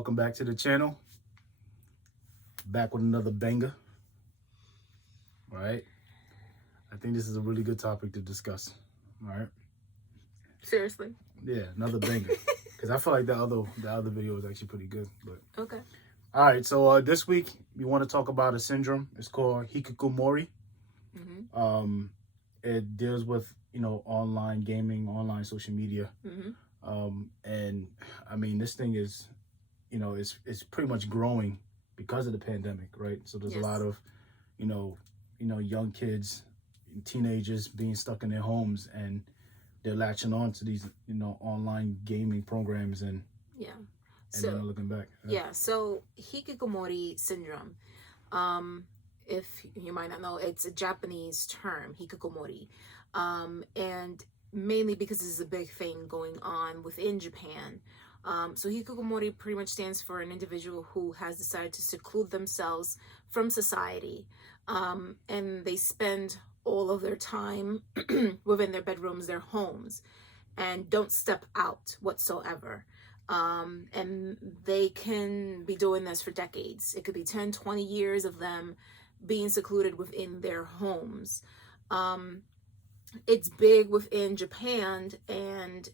welcome back to the channel. Back with another banger. All right. I think this is a really good topic to discuss. All right. Seriously? Yeah, another banger. Because I feel like the other video was actually pretty good. But Okay. all right. So this week we want to talk about a syndrome. It's called Hikikomori. Mm-hmm. It deals with online gaming, online social media. Mm-hmm. And I mean, this thing is, it's pretty much growing because of the pandemic, right? So there's a lot of, young kids, teenagers being stuck in their homes, and they're latching on to these, online gaming programs, and So then looking back. So Hikikomori Syndrome. If you might not know, it's a Japanese term, Hikikomori. And mainly because this is a big thing going on within Japan. So Hikikomori pretty much stands for an individual who has decided to seclude themselves from society. And they spend all of their time within their bedrooms, their homes, and don't step out whatsoever. And they can be doing this for decades. It could be 10, 20 years of them being secluded within their homes. It's big within Japan, and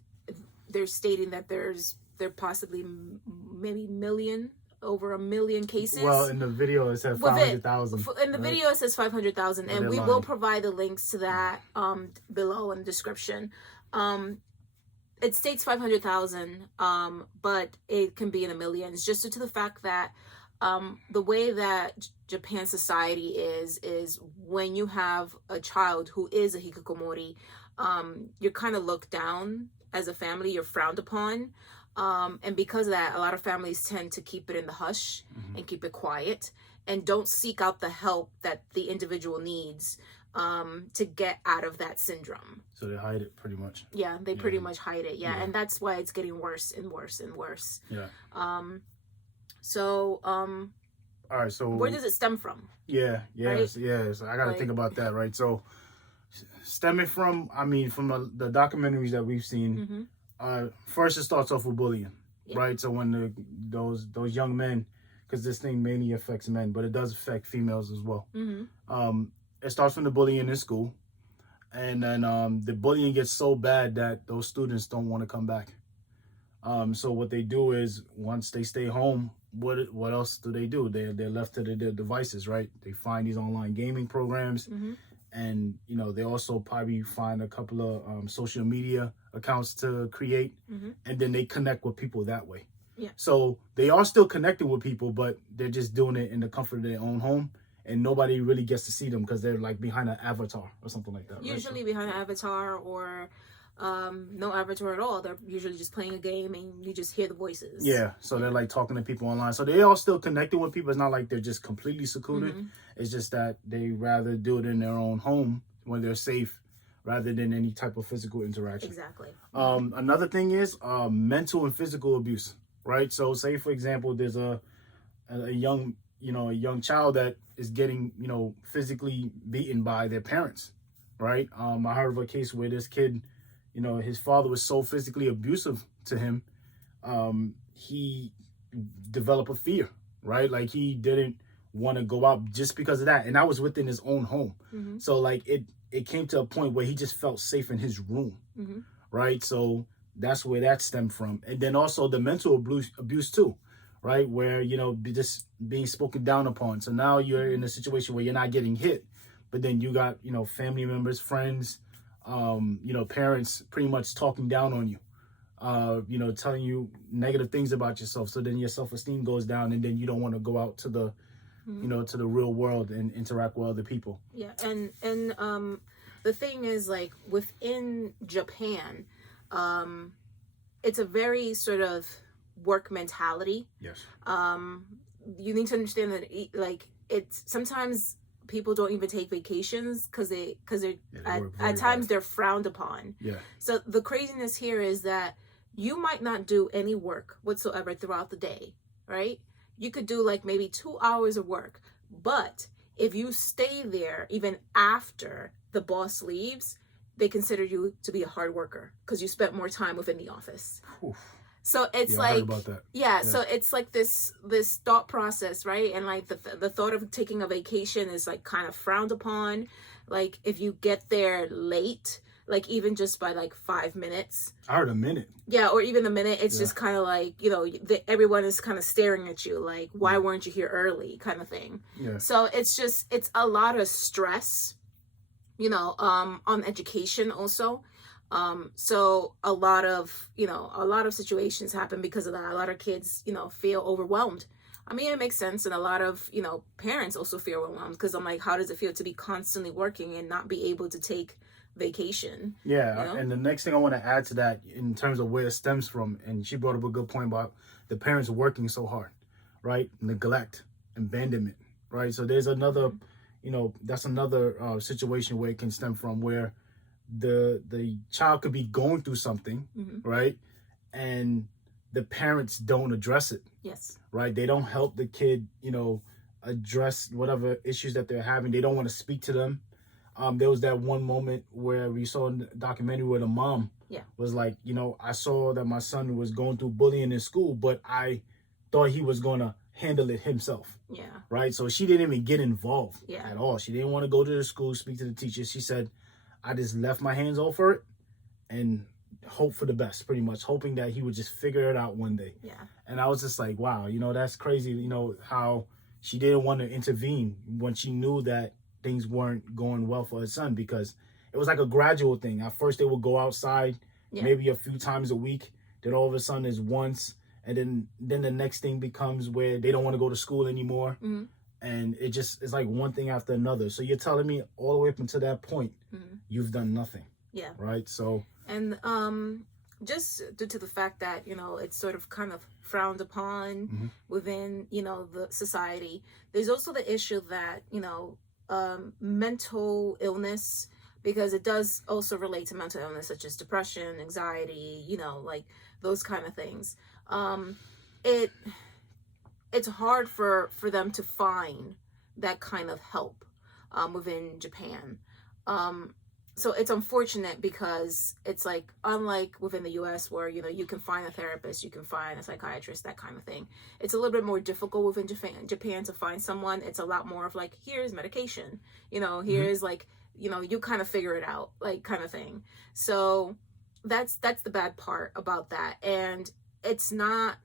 they're stating that there possibly maybe over a million cases. Well, in the video it said 500,000. In the video it says 500,000, and we will provide the links to that below in the description. It states 500,000, but it can be in the millions, just due to the fact that the way that Japan society is when you have a child who is a hikikomori, you're kind of looked down as a family, you're frowned upon. And because of that, a lot of families tend to keep it in the hush and keep it quiet and don't seek out the help that the individual needs to get out of that syndrome. So they hide it pretty much. Yeah, they pretty much hide it. Yeah, and that's why it's getting worse and worse and worse. Yeah. All right, so where does it stem from? Yes. I got to think about that, right? So stemming from, from the documentaries that we've seen, first it starts off with bullying, right? So when those young men, because this thing mainly affects men, but it does affect females as well. It starts from the bullying in school, and then the bullying gets so bad that those students don't want to come back. So what they do is, once they stay home, what else do? They're left to their devices, right? They find these online gaming programs, and they also probably find a couple of social media accounts to create, and then they connect with people that way. Yeah. So they are still connecting with people, but they're just doing it in the comfort of their own home, and nobody really gets to see them because they're like behind an avatar or something like that. Usually behind an avatar, or no avatar at all. They're usually just playing a game and you just hear the voices. Yeah, so they're like talking to people online. So they all still connecting with people. It's not like they're just completely secluded. It's just that they rather do it in their own home when they're safe, rather than any type of physical interaction. Exactly. Another thing is mental and physical abuse, right? So say, for example, there's a young child that is getting, physically beaten by their parents, right? I heard of a case where this kid, his father was so physically abusive to him, he developed a fear, right? Like he didn't want to go out just because of that. And that was within his own home. So like it came to a point where he just felt safe in his room, right? So that's where that stemmed from. And then also the mental abuse too, right? Where, just being spoken down upon. So now you're in a situation where you're not getting hit, but then you got, family members, friends, parents pretty much talking down on you, telling you negative things about yourself. So then your self-esteem goes down, and then you don't want to go out to the, to the real world and interact with other people. Yeah. And the thing is, like, within Japan, it's a very sort of work mentality. Yes. You need to understand that, like, it's sometimes people don't even take vacations because they're at times they're frowned upon. Yeah. So the craziness here is that you might not do any work whatsoever throughout the day, right? You could do like maybe 2 hours of work, but if you stay there even after the boss leaves, they consider you to be a hard worker because you spent more time within the office. Oof. So it's Yeah, I heard like, about that. yeah, Yeah. so it's like this thought process, right? And like the thought of taking a vacation is like kind of frowned upon. Like if you get there late, like even just by like 5 minutes, I heard a minute. yeah, or even a minute, it's Yeah. just kind of like, you know, everyone is kind of staring at you like, why Yeah. weren't you here early, kind of thing. Yeah. So it's a lot of stress, you know, on education also. So a lot of situations happen because of that. A lot of kids, you know, feel overwhelmed. I mean, it makes sense. And a lot of, you know, parents also feel overwhelmed because I'm like, how does it feel to be constantly working and not be able to take vacation? Yeah. You know? And the next thing I want to add to that in terms of where it stems from, and she brought up a good point about the parents working so hard, right? Neglect, abandonment, right? So there's another, you know, that's another situation where it can stem from, where the child could be going through something, right? And the parents don't address it. Yes. Right? They don't help the kid, you know, address whatever issues that they're having. They don't want to speak to them. There was that one moment where we saw in the documentary where the mom was like, you know, I saw that my son was going through bullying in school, but I thought he was going to handle it himself. Yeah. Right? So she didn't even get involved at all. She didn't want to go to the school, speak to the teachers. She said, I just left my hands off for it and hope for the best, pretty much, hoping that he would just figure it out one day. Yeah. And I was just like, wow, you know, that's crazy, you know, how she didn't want to intervene when she knew that things weren't going well for her son, because it was like a gradual thing. At first they would go outside maybe a few times a week. Then all of a sudden is once. And then the next thing becomes where they don't want to go to school anymore. And it's like one thing after another. So you're telling me all the way up until that point, you've done nothing. Yeah. Right. So. And just due to the fact that, you know, it's sort of kind of frowned upon within, you know, the society, there's also the issue that, you know, mental illness, because it does also relate to mental illness such as depression, anxiety, you know, like those kind of things. It's hard for them to find that kind of help within Japan. So it's unfortunate because it's like, unlike within the US where, you know, you can find a therapist, you can find a psychiatrist, that kind of thing. It's a little bit more difficult within Japan to find someone. It's a lot more of like, here's medication, you know, here's like, you know, you kind of figure it out, like kind of thing. So that's the bad part about that. And it's not,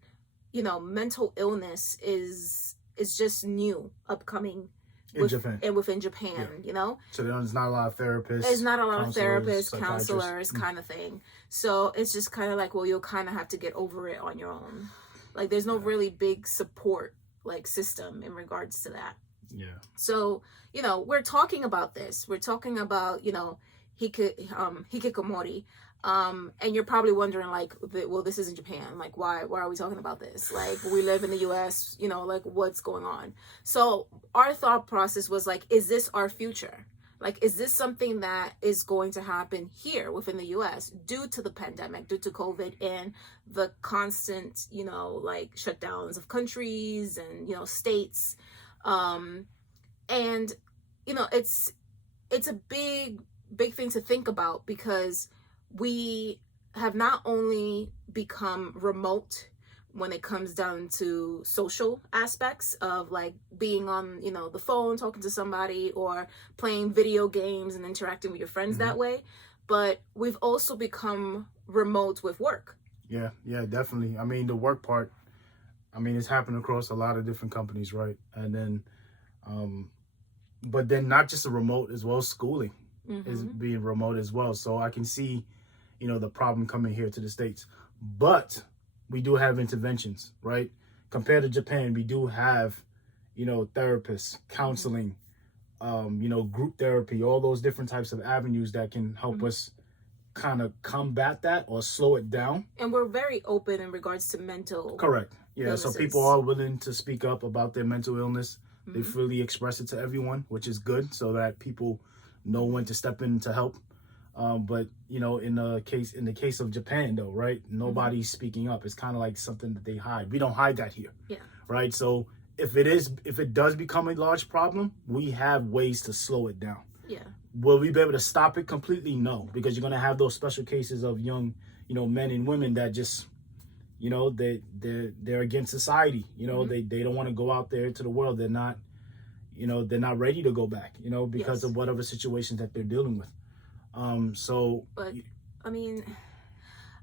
you know, mental illness is just new, upcoming within Japan, you know? So there's not a lot of therapists. There's not a lot of therapists, counselors, kind of thing. So it's just kind of like, well, you'll kind of have to get over it on your own. Like there's no really big support like system in regards to that. Yeah. So, you know, we're talking about this. We're talking about, you know, Hikikomori. And you're probably wondering like, well, this is in Japan. Like, why are we talking about this? Like, we live in the US, you know, like what's going on? So our thought process was like, is this our future? Like, is this something that is going to happen here within the US due to the pandemic, due to COVID and the constant, you know, like shutdowns of countries and, you know, states. And, you know, it's a big thing to think about because we have not only become remote when it comes down to social aspects of like being on, you know, the phone, talking to somebody or playing video games and interacting with your friends that way, but we've also become remote with work. Yeah, definitely. I mean, the work part, I mean, it's happened across a lot of different companies, right? And then, but then not just a remote as well, schooling is being remote as well. So I can see, you know, the problem coming here to the States. But we do have interventions, right? Compared to Japan, we do have, you know, therapists, counseling, you know, group therapy, all those different types of avenues that can help us kind of combat that or slow it down. And we're very open in regards to mental. Correct. Yeah. illnesses. So people are willing to speak up about their mental illness. They freely express it to everyone, which is good, so that people know when to step in to help. But you know, in the case of Japan, though, right? Nobody's speaking up. It's kind of like something that they hide. We don't hide that here. Yeah. Right. So if it does become a large problem, we have ways to slow it down. Yeah. Will we be able to stop it completely? No, because you're gonna have those special cases of young, you know, men and women that just, you know, they're against society. You know, Mm-hmm. they don't want to go out there to the world. They're not, you know, they're not ready to go back, you know, because Yes. of whatever situations that they're dealing with. So But I mean,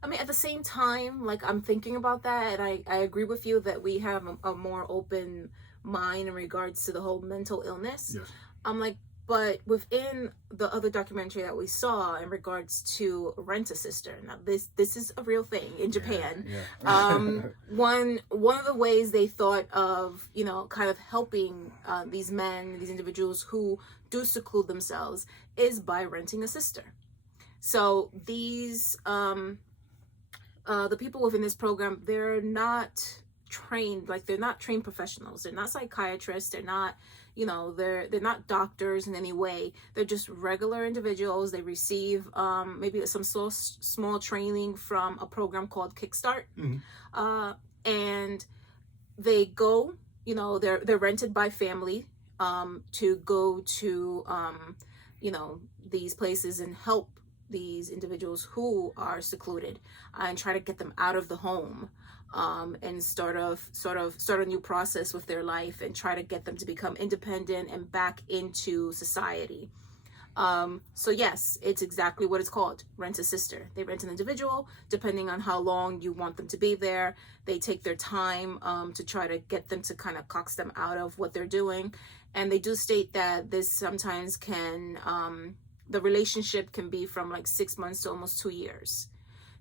at the same time, like, I'm thinking about that, and I agree with you that we have a more open mind in regards to the whole mental illness. yes. I'm like, but within the other documentary that we saw in regards to Rent a Sister, now this is a real thing in Japan. Yeah. One of the ways they thought of, you know, kind of helping these men, these individuals who do seclude themselves, is by renting a sister. So these the people within this program, they're not trained, like, they're not trained professionals. They're not psychiatrists. They're not, you know, they're not doctors in any way. They're just regular individuals. They receive maybe some small training from a program called Kickstart. Mm-hmm. And they go, you know, they're rented by family to go to you know, these places and help these individuals who are secluded, and try to get them out of the home, and sort of start a new process with their life, and try to get them to become independent and back into society. So yes, it's exactly what it's called, rent a sister. They rent an individual, depending on how long you want them to be there. They take their time to try to get them to kind of coax them out of what they're doing. And they do state that this sometimes can, the relationship can be from like 6 months to almost 2 years.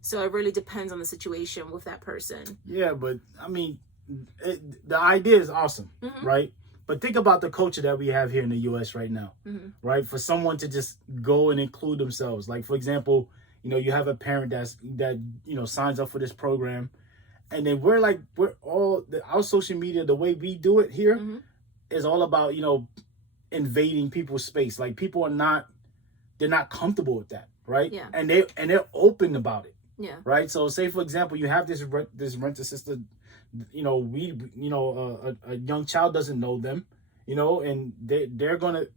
So it really depends on the situation with that person. Yeah, but I mean, the idea is awesome, Mm-hmm. right? But think about the culture that we have here in the U.S. right now, Mm-hmm. right? For someone to just go and include themselves, like, for example, you know, you have a parent that you know, signs up for this program, and then we're all our social media, the way we do it here, Mm-hmm. is all about, you know, invading people's space. Like, people they're not comfortable with that, right? Yeah. And they're open about it. Yeah. Right. So say, for example, you have this rent a sister, you know, a young child doesn't know them, you know, and they're going to,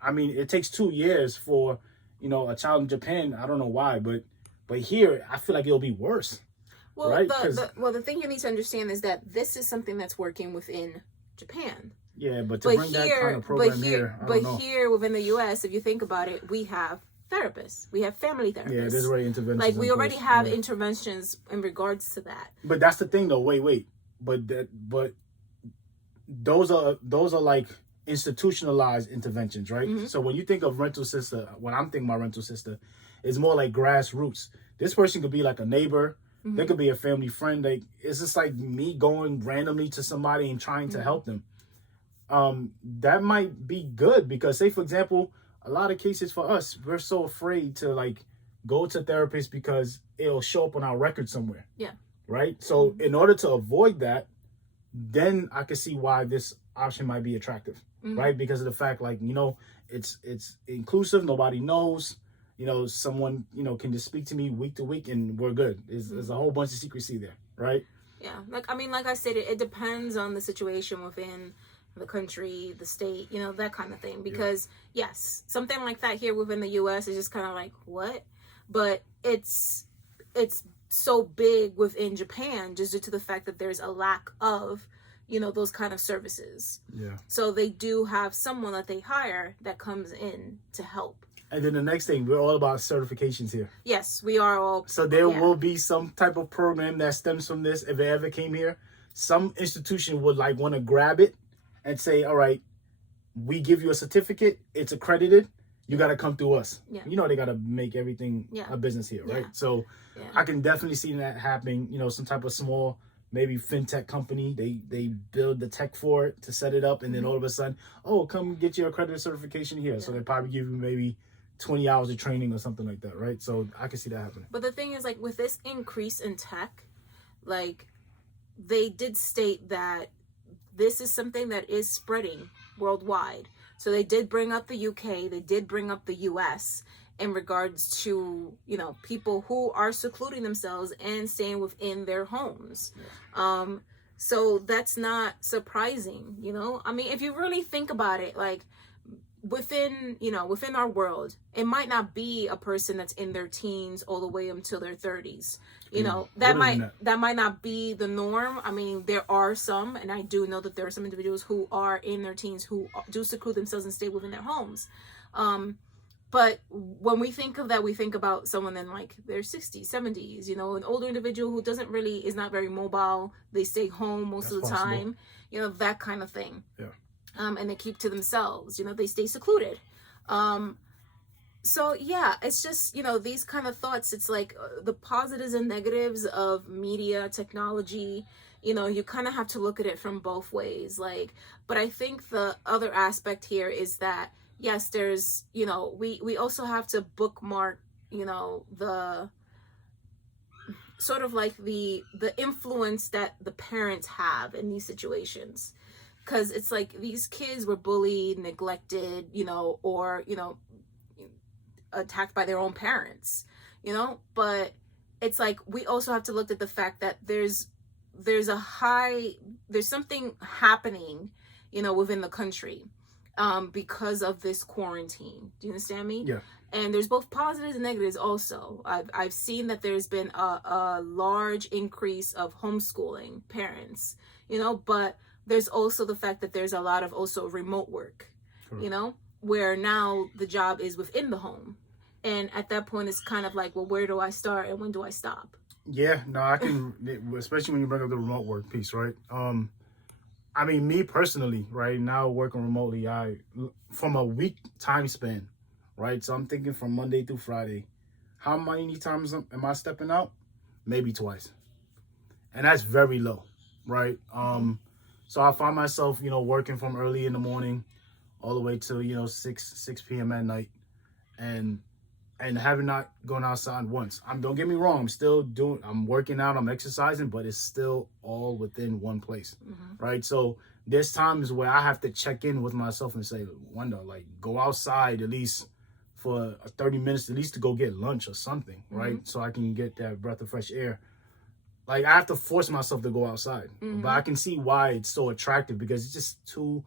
I mean, it takes 2 years for, you know, a child in Japan. I don't know why, but here I feel like it'll be worse. Well, right? the thing you need to understand is that this is something that's working within Japan. Yeah, but to bring that kind of program here, I don't know. Here within the U.S., if you think about it, we have therapists. We have family therapists. Yeah, there's already interventions. Like, we already have yeah. interventions in regards to that. But that's the thing, though. Wait. But those are like institutionalized interventions, right? Mm-hmm. So when you think of rental sister, when I'm thinking about rental sister, it's more like grassroots. This person could be like a neighbor. Mm-hmm. They could be a family friend. Like, it's just like me going randomly to somebody and trying to help them. That might be good because, say, for example, a lot of cases for us, we're so afraid to like go to therapists because it'll show up on our record somewhere. Yeah. Right. So in order to avoid that, then I can see why this option might be attractive. Mm-hmm. Right. Because of the fact, like, you know, it's inclusive. Nobody knows, you know, someone, you know, can just speak to me week to week and we're good. There's a whole bunch of secrecy there. Right. Yeah. Like, I mean, like I said, it depends on the situation within the country, the state, you know, that kind of thing. Because yes, something like that here within the U.S. is just kind of like, what? But it's so big within Japan just due to the fact that there's a lack of, you know, those kind of services. Yeah. So they do have someone that they hire that comes in to help. And then the next thing, we're all about certifications here. Yes, we are all. So there will be some type of program that stems from this. If it ever came here, some institution would like want to grab it and say, all right, we give you a certificate. It's accredited. You got to come through us. Yeah. You know, they got to make everything a business here, right? So I can definitely see that happening. You know, some type of small, maybe fintech company. They build the tech for it to set it up. And then all of a sudden, oh, come get your accredited certification here. Yeah. So they probably give you maybe 20 hours of training or something like that, right? So I can see that happening. But the thing is, like, with this increase in tech, like, they did state that this is something that is spreading worldwide. So they did bring up the UK, they did bring up the US in regards to, you know, people who are secluding themselves and staying within their homes. Yeah. So that's not surprising, you know? I mean, if you really think about it, like, within our world, it might not be a person that's in their teens all the way until their 30s. You know, that might not be the norm. I mean, there are some, and I do know that there are some individuals who are in their teens who do seclude themselves and stay within their homes. But when we think of that, we think about someone in like their 60s, 70s, you know, an older individual who is not very mobile. They stay home most of the time, you know, that kind of thing. Yeah. And they keep to themselves, you know, they stay secluded. So yeah, it's just, you know, these kind of thoughts, it's like the positives and negatives of media, technology, you know, you kind of have to look at it from both ways. Like, but I think the other aspect here is that, yes, there's, you know, we also have to bookmark, you know, the sort of like the influence that the parents have in these situations. Because it's like these kids were bullied, neglected, you know, or, you know, attacked by their own parents, you know. But it's like we also have to look at the fact that there's something happening, you know, within the country because of this quarantine. Do you understand me? Yeah. And there's both positives and negatives also. I've seen that there's been a large increase of homeschooling parents, you know, but there's also the fact that there's a lot of also remote work, you know, where now the job is within the home. And at that point, it's kind of like, well, where do I start and when do I stop? Yeah, no, I can, especially when you bring up the remote work piece, right? I mean, me personally, right now working remotely, from a week time span, right? So I'm thinking from Monday through Friday, how many times am I stepping out? Maybe twice. And that's very low, right? So I find myself, you know, working from early in the morning all the way to, you know, 6 p.m. at night, and having not gone outside once. Don't get me wrong, I'm working out, I'm exercising, but it's still all within one place, right? So there's times where I have to check in with myself and say, Wanda, like, go outside at least for 30 minutes, at least to go get lunch or something, right? So I can get that breath of fresh air. Like, I have to force myself to go outside. But I can see why it's so attractive, because it's just too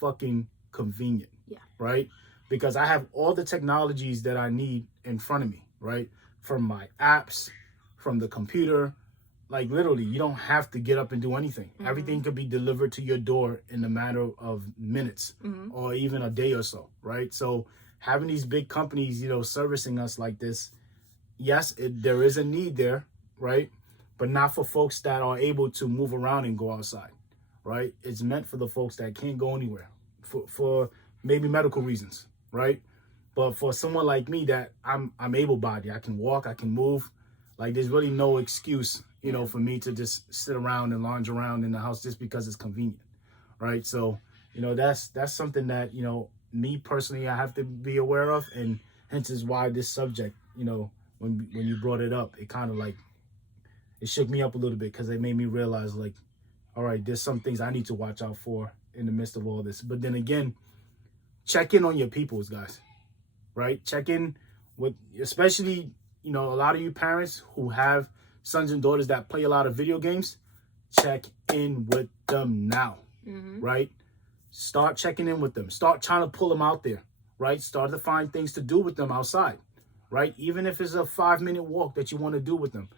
fucking convenient, right? Because I have all the technologies that I need in front of me, right? From my apps, from the computer. Like, literally, you don't have to get up and do anything. Everything could be delivered to your door in a matter of minutes or even a day or so, right? So having these big companies, you know, servicing us like this, yes, there is a need there, right? But not for folks that are able to move around and go outside, right? It's meant for the folks that can't go anywhere for maybe medical reasons, right? But for someone like me that I'm able-bodied, I can walk, I can move. Like, there's really no excuse, you know, for me to just sit around and lounge around in the house just because it's convenient, right? So, you know, that's something that, you know, me personally, I have to be aware of, and hence is why this subject, you know, when you brought it up, it kind of like, it shook me up a little bit, because it made me realize, like, all right, there's some things I need to watch out for in the midst of all this. But then again, check in on your peoples, guys, right? Check in with, especially, you know, a lot of you parents who have sons and daughters that play a lot of video games. Check in with them now, right? Start checking in with them. Start trying to pull them out there, right? Start to find things to do with them outside, right? Even if it's a 5-minute walk that you want to do with them,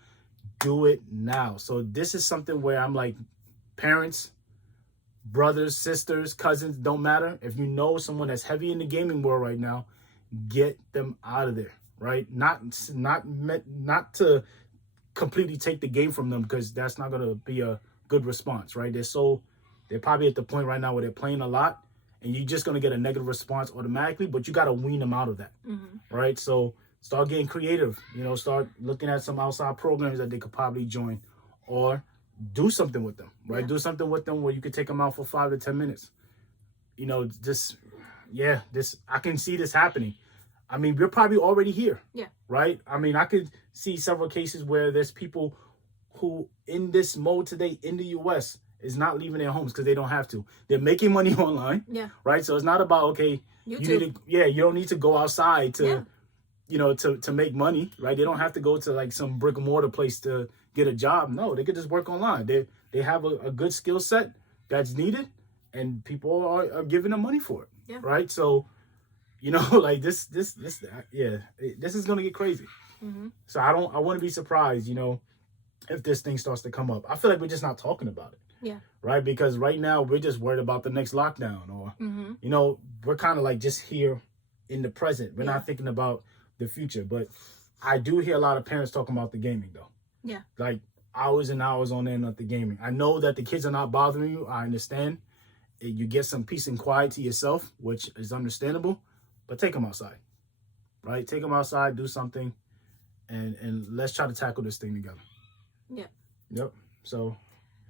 do it now. So this is something where I'm like, parents, brothers, sisters, cousins, don't matter. If you know someone that's heavy in the gaming world right now, get them out of there, right? Not to completely take the game from them, because that's not going to be a good response, right? They're probably at the point right now where they're playing a lot, and you're just going to get a negative response automatically, but you got to wean them out of that, right? So start getting creative, you know, start looking at some outside programs that they could probably join, or do something with them, right? Do something with them where you could take them out for 5 to 10 minutes. You know, I can see this happening. I mean, we're probably already here, right? I mean, I could see several cases where there's people who in this mode today in the U.S. is not leaving their homes because they don't have to. They're making money online, right? So it's not about, okay, you don't need to go outside to, you know, to make money, right? They don't have to go to like some brick and mortar place to get a job. No, they could just work online. They have a good skill set that's needed, and people are giving them money for it, right? So, you know, like this is gonna get crazy. So I wouldn't be surprised, if this thing starts to come up. I feel like we're just not talking about it. Yeah. Right? Because right now we're just worried about the next lockdown, or, we're kind of like just here in the present. We're not thinking about the future. But I do hear a lot of parents talking about the gaming, though. Yeah. Like hours and hours on end of the gaming. I know that the kids are not bothering you. I understand. You get some peace and quiet to yourself, which is understandable. But take them outside. Right? Take them outside, do something, and let's try to tackle this thing together. Yep. Yep. So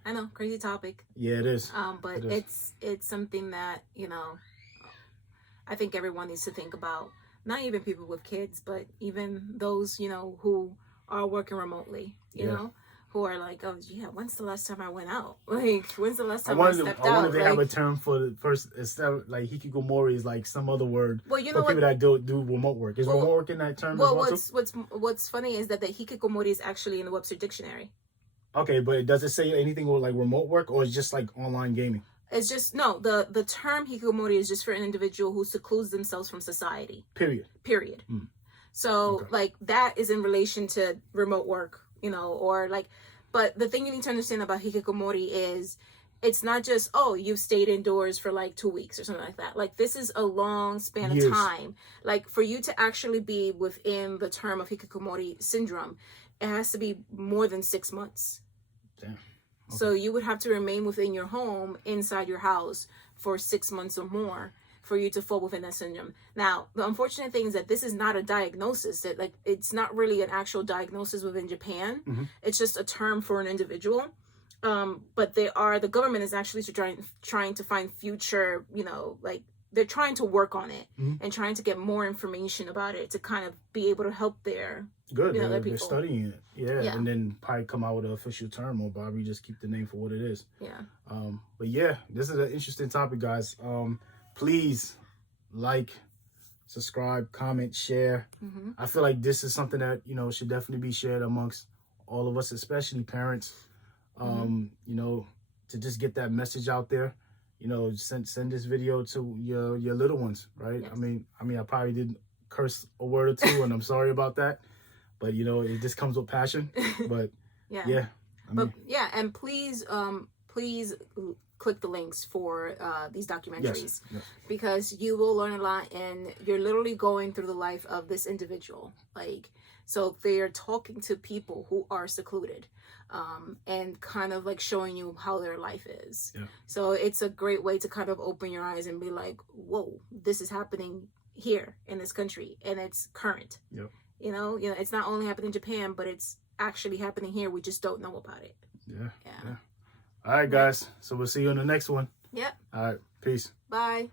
I know, crazy topic. Yeah, it is. But it's something that, I think everyone needs to think about. Not even people with kids, but even those, who are working remotely, you know, who are like, oh yeah, when's the last time I went out? Like, when's the last time I stepped out? I wonder if they have a term for the first, instead of like hikikomori is like some other word for people that do remote work. Is remote work in that term as well? What's funny is that the hikikomori is actually in the Webster Dictionary. Okay, but does it say anything with like remote work, or is just like online gaming? It's just, no, the term hikikomori is just for an individual who secludes themselves from society. Period. Mm. So like that is in relation to remote work, or like, but the thing you need to understand about hikikomori is it's not just, oh, you've stayed indoors for like 2 weeks or something like that. Like this is a long span of time. Like for you to actually be within the term of Hikikomori Syndrome, it has to be more than 6 months. Damn. Okay. So you would have to remain within your home, inside your house, for 6 months or more for you to fall within that syndrome. Now, the unfortunate thing is that this is not a diagnosis. It's not really an actual diagnosis within Japan. Mm-hmm. It's just a term for an individual. But the government is actually trying to find future, they're trying to work on it and trying to get more information about it to kind of be able to help their they're studying it. Yeah, and then probably come out with an official term, or probably just keep the name for what it is. Yeah. But yeah, this is an interesting topic, guys. Please like, subscribe, comment, share. Mm-hmm. I feel like this is something that, should definitely be shared amongst all of us, especially parents. To just get that message out there. Send this video to your little ones, right? Yes. I mean, I probably did curse a word or two, and I'm sorry about that. But it just comes with passion. But and please click the links for these documentaries, because you will learn a lot, and you're literally going through the life of this individual. So they are talking to people who are secluded. And kind of like showing you how their life is. Yeah. So it's a great way to kind of open your eyes and be like, whoa, this is happening here in this country, and it's current. Yep. It's not only happening in Japan, but it's actually happening here. We just don't know about it. Yeah. All right, guys. So we'll see you in the next one. Yep. All right. Peace. Bye.